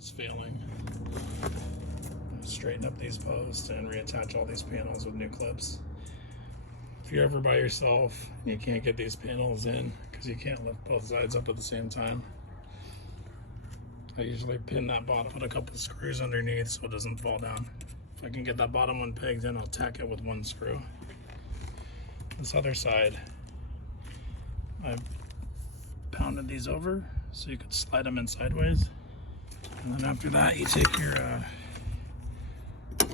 is failing. Straighten up these posts and reattach all these panels with new clips. If you're ever by yourself and you can't get these panels in because you can't lift both sides up at the same time, I usually pin that bottom with a couple screws underneath so it doesn't fall down. If I can get that bottom one pegged in, I'll tack it with one screw. This other side, I've pounded these over so you could slide them in sideways. And then after that, you take your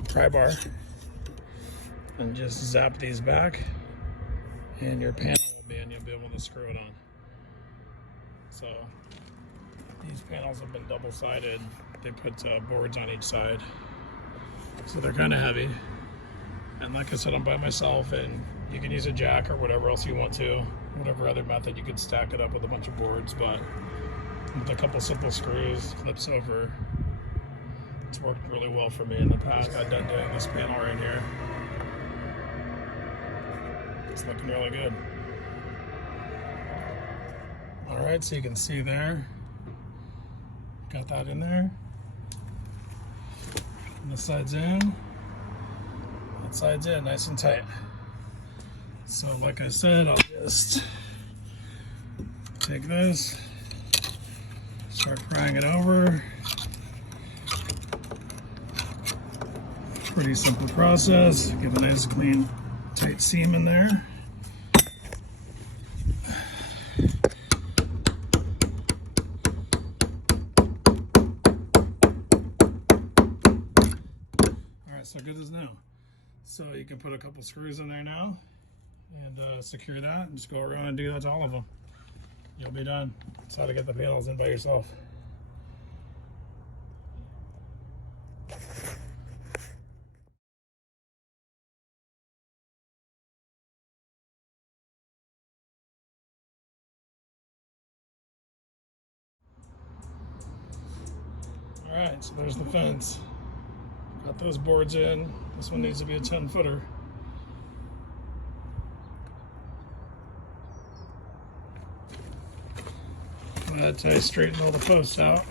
pry bar and just zap these back, and your panel will be in. You'll be able to screw it on. So these panels have been double-sided. They put boards on each side, so they're kind of heavy. And like I said, I'm by myself, and you can use a jack or whatever else you want to, whatever other method you could stack it up with a bunch of boards, but with a couple simple screws, flips over, it's worked really well for me in the past. I've done doing this panel right here. It's looking really good. All right, so you can see there, got that in there. And this side's in, that side's in, nice and tight. So like I said, I'll just take this, start prying it over. Pretty simple process. Get a nice clean tight seam in there. Alright, so good as new. So you can put a couple screws in there now and secure that, and just go around and do that to all of them. You'll be done. That's how to get the panels in by yourself. Alright, so there's the fence. Got those boards in. This one needs to be a 10-footer. That's how I straighten all the posts out.